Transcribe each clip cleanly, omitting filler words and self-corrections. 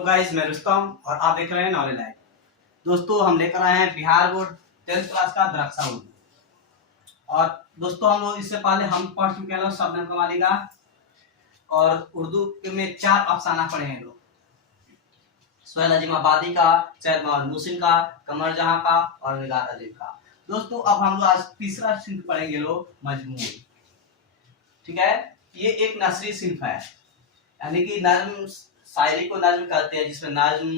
तो गाइस मैं रुस्तम और आप देख रहे हैं नॉलेज लाइव। दोस्तों हम लेकर आए हैं बिहार बोर्ड 10th क्लास का द्राक्षा उर्दू। और दोस्तों हम लोग इससे पहले हम पढ़ चुके हैं शबनम कमाली का, और उर्दू में 4 अफसाना पढ़े हैं लोग, सुहेल अजीमाबादी का, सैयद मोहम्मद मुहसिन का, कमर जहां का और निगार अजीब का। दोस्तों अब हम लोग आज तीसरा सिंफ पढ़ेंगे लोग, मजमून। ठीक है, ये एक नसरी सिंफ है, यानी कि नज्म शायरी को नज्म कहते हैं, जिसमें नज्म,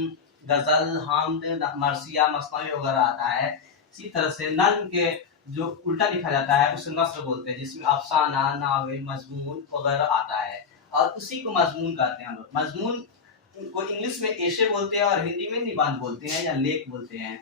गजल, हमद, मरसिया, मसनवी वगैरह आता है। इसी तरह से नज्म के जो उल्टा लिखा जाता है उसे नस्र बोलते हैं, जिसमें अफसाना, नावल, मजमून वगैरह आता है, और उसी को मजमून कहते हैं हम लोग। मजमून को इंग्लिश में एशे बोलते हैं और हिंदी में निबंध बोलते हैं या लेख बोलते हैं।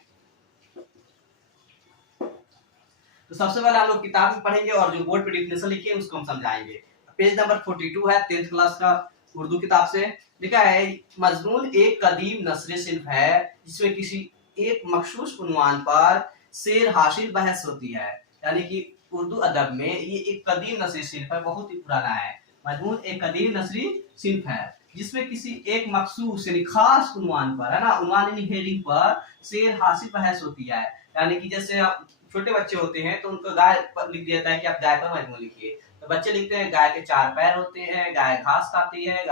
तो सबसे पहले हम लोग किताब में पढ़ेंगे और जो बोर्ड पे डिफिनेशन लिखी है उसको हम समझाएंगे। पेज नंबर 42 है 10th क्लास का उर्दू किताब से। लिखा है, मजमून एक कदीम नस्र सिन्फ है जिसमें किसी एक मखसूस उन्वान पर शेर हासिल बहस होती है। यानी कि उर्दू अदब में ये एक कदीम नस्री सिन्फ है, बहुत ही पुराना है। मजमून एक कदीम नस्री सिन्फ है जिसमें किसी एक मखसूस यानी खास उन्वान पर, है ना, उन्वान यानी हेडिंग पर शेर हासिल बहस होती है। यानी कि जैसे आप छोटे बच्चे होते हैं तो उनको गाय पर लिख दिया जाता है कि आप गाय पर मजमून लिखिए, तो बच्चे लिखते हैं गाय के 4 पैर होते हैं, गाय घास खाती है,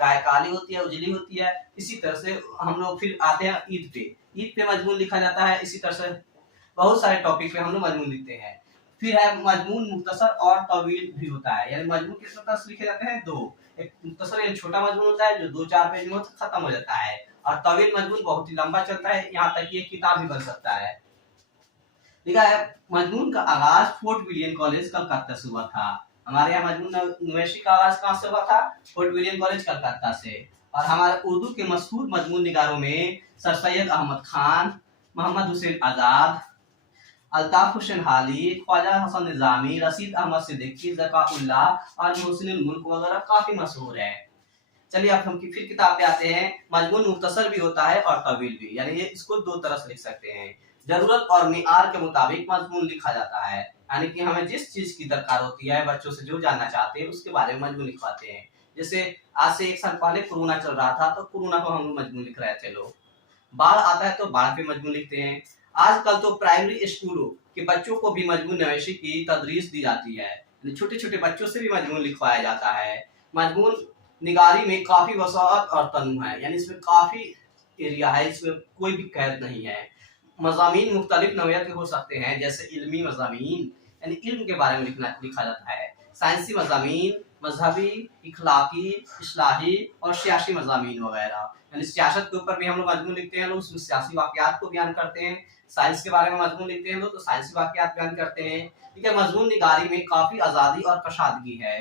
गाय काली होती है, उजली होती है। इसी तरह से हम लोग फिर आते हैं ईद पे। ईद पे मजमून लिखा जाता है। इसी तरह से बहुत सारे टॉपिक पे हम लोग मजमून लिखते हैं। फिर है मजमून मुख्तसर और तवील भी होता है। यानी मजमून किस तरह से लिखे जाते हैं, 2। एक मुख्तसर यानी छोटा मजमून होता है जो 2-4 पेज में खत्म हो जाता है, और तवील मजमून बहुत ही लंबा चलता है, यहाँ तक कि एक किताब भी बन सकता है। लिखा है, मजमून का आगाज फोर्ट विलियम कॉलेज कलकत्ता से हुआ था। हमारे यहाँ मजमून यूनिवर्सिटी का आगाज कहाँ से हुआ था? फोर्ट विलियम कॉलेज कलकत्ता से। और हमारे उर्दू के मशहूर मजमून निगारों में सर सैयद अहमद खान, मोहम्मद हुसैन आजाद, अल्ताफ हुसैन हाली, ख्वाजा हसन निजामी, रशीद अहमद सिद्दीकी, ज़काउल्लाह और मोहसिनुल मुल्क वगैरह काफी मशहूर है। चलिए अब हम फिर किताब पे आते हैं। मजमून मुख्तसर भी होता है और तवील भी, यानी ये इसको 2 तरह से लिख सकते हैं। जरूरत और मियार के मुताबिक मजमून लिखा जाता है, यानी कि हमें जिस चीज की दरकार होती है, बच्चों से जो जानना चाहते हैं उसके बारे में मजमून लिखवाते हैं। जैसे आज से 1 साल पहले कोरोना चल रहा था तो कोरोना को हम मजमून लिख रहे थे लोग। बाढ़ आता है तो बाढ़ पे मजमून लिखते हैं। आजकल तो प्राइमरी स्कूलों के बच्चों को भी मजमून नवेशी की तदरीस दी जाती है, छोटे छोटे बच्चों से भी मजमून लिखवाया जाता है। मजमून निगारी में काफी वसाअत और तनु है, यानी इसमें काफी एरिया है, इसमें कोई भी कैद नहीं है। मज़ामीन मुख्तलिफ नौइयत के हो सकते हैं, जैसे इल्मी मज़ामीन यानी इल्म के बारे में लिखा जाता है, साइंसी मज़ामीन, मजहबी, इखलाकी, इस्लाही और सियासी मज़ामीन वगैरह। यानी सियासत के ऊपर भी हम लोग मजमून लिखते हैं लोग, उसमें सियासी वाक़यात को बयान करते हैं। साइंस के बारे में मजमून लिखते हैं लोग तो साइंसी वाक़यात बयान करते हैं। ठीक है, मजमून निगारी में काफ़ी आज़ादी और कशादगी है।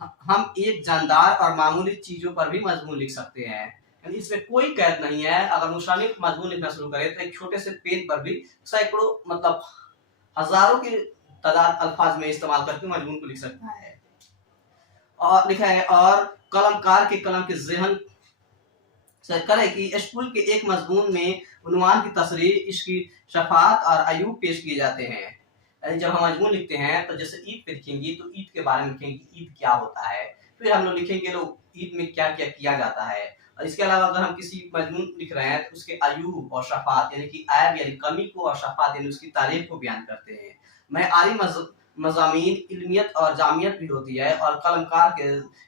हम एक जानदार और मामूली चीज़ों पर भी मजमून लिख सकते हैं, यानी इसमें कोई कैद नहीं है। अगर मुसन्निफ मजमून लिखना शुरू करे तो एक छोटे से पेन पर भी सैकड़ों मतलब हजारों की तादाद अल्फाज में इस्तेमाल करके मजमून को लिख सकता है। और लिखा है, और कलमकार के कलम के ज़हन से करे कि स्कूल के एक मजमून में उन्वान की तस्रीह, इसकी शफात और अयूब पेश किए जाते हैं। यानी जब हम मजमून लिखते हैं तो जैसे ईद पे लिखेंगे तो ईद के बारे में लिखेंगे, ईद क्या होता है। फिर हम लोग लिखेंगे लोग ईद में क्या क्या किया जाता है। और इसके अलावा अगर हम किसी मजमून लिख रहे हैं तो उसके अयूब और शफात यानी कि ऐब यानी कमी को, और शफात यानी उसकी तारीफ को बयान करते हैं। मआरी मज़ामीन इल्मियत और जामियत भी होती है, और कलमकार के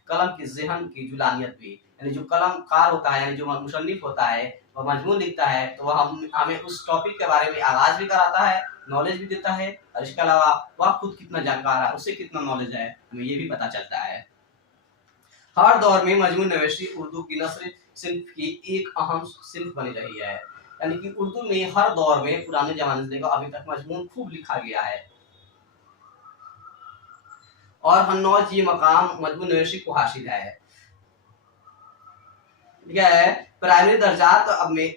कलम की ज़हन की जुलानियत भी, यानी जो कलमकार होता है यानी जो मुसन्निफ होता है वह मजमून लिखता है तो वह हमें उस टॉपिक के बारे में आगाज भी कराता है, नॉलेज भी देता है, और इसके अलावा वह खुद कितना जानकार है, उससे कितना नॉलेज है, हमें ये भी पता चलता है। हर दौर में मजमून नवेशी उर्दू की नस्र सिन्फ की एक अहम सिन्फ बनी रही है। यानी कि उर्दू में हर दौर में पुराने जमाने से लेकर अभी तक मजमून खूब लिखा गया है, और हन्नौज ये मकाम मजमून नवेशी को हासिल है। प्राइमरी दर्जात अब में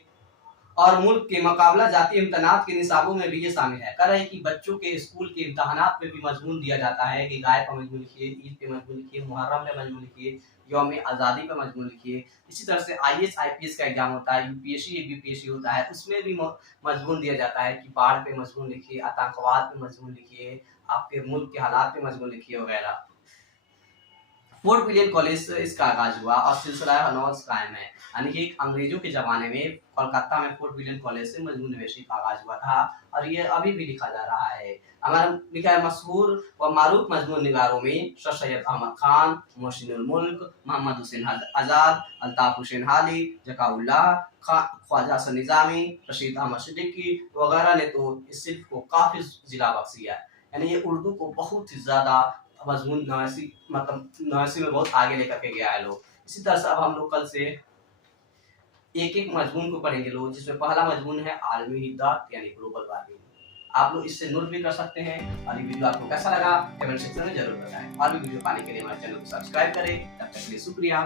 और मुल्क के मुकाबला जाती इम्तहानात के निसाबों में भी ये शामिल है। कर रहे कि बच्चों के स्कूल के इम्तहानात में भी मजमून दिया जाता है कि गाय पर मजमून लिखिए, ईद पे मजमून लिखिए, मुहर्रम पे मजमून लिखिए, यौम आज़ादी पे मजमून लिखिए। इसी तरह से IAS IPS का एग्जाम होता है, UPSC BPSC होता है, उसमें भी मजमून दिया जाता है कि बाढ़ पे मजमून लिखिए, आतंकवाद पे मजमून लिखिए, आपके मुल्क के हालात पे मजमून लिखिए वगैरह। फोर्ट विलियम कॉलेज से इसका आगाज हुआ और सिलसिला हनौज कायम है। यानी कि अंग्रेजों के जमाने में कोलकाता में फोर्ट विलियम कॉलेज से मजमू नवेशी का आगाज हुआ था और ये अभी भी लिखा जा रहा है। हमारा लिखा है मशहूर व मारूफ मजमून निगारों में सर सैयद अहमद खान, मोहसिनुल मुल्क, मोहम्मद हुसैन आजाद, अल्ताफ हुसैन हाली, जकाउल्लाह, ख्वाजा हसन निजामी, रशीद अहमद सिद्दीकी वगैरह ने तो इस सिल्क को काफी जिला बख्शिया है। यानी ये उर्दू को बहुत ही ज्यादा मजमून नवासी मतलब नवासी में बहुत आगे लेकर के गया है लोग। इसी तरह से अब हम लोग कल से एक एक मजमून को पढ़ेंगे लोग, जिसमें पहला मजमून है आलमी हिद्दत यानी ग्लोबल वार्मिंग। आप लोग इससे नोट भी कर सकते हैं। और ये वीडियो आपको कैसा लगा कमेंट सेक्शन में जरूर बताएं। और भी वीडियो पाने के लिए हमारे चैनल को सब्सक्राइब करें। तब तक के लिए शुक्रिया।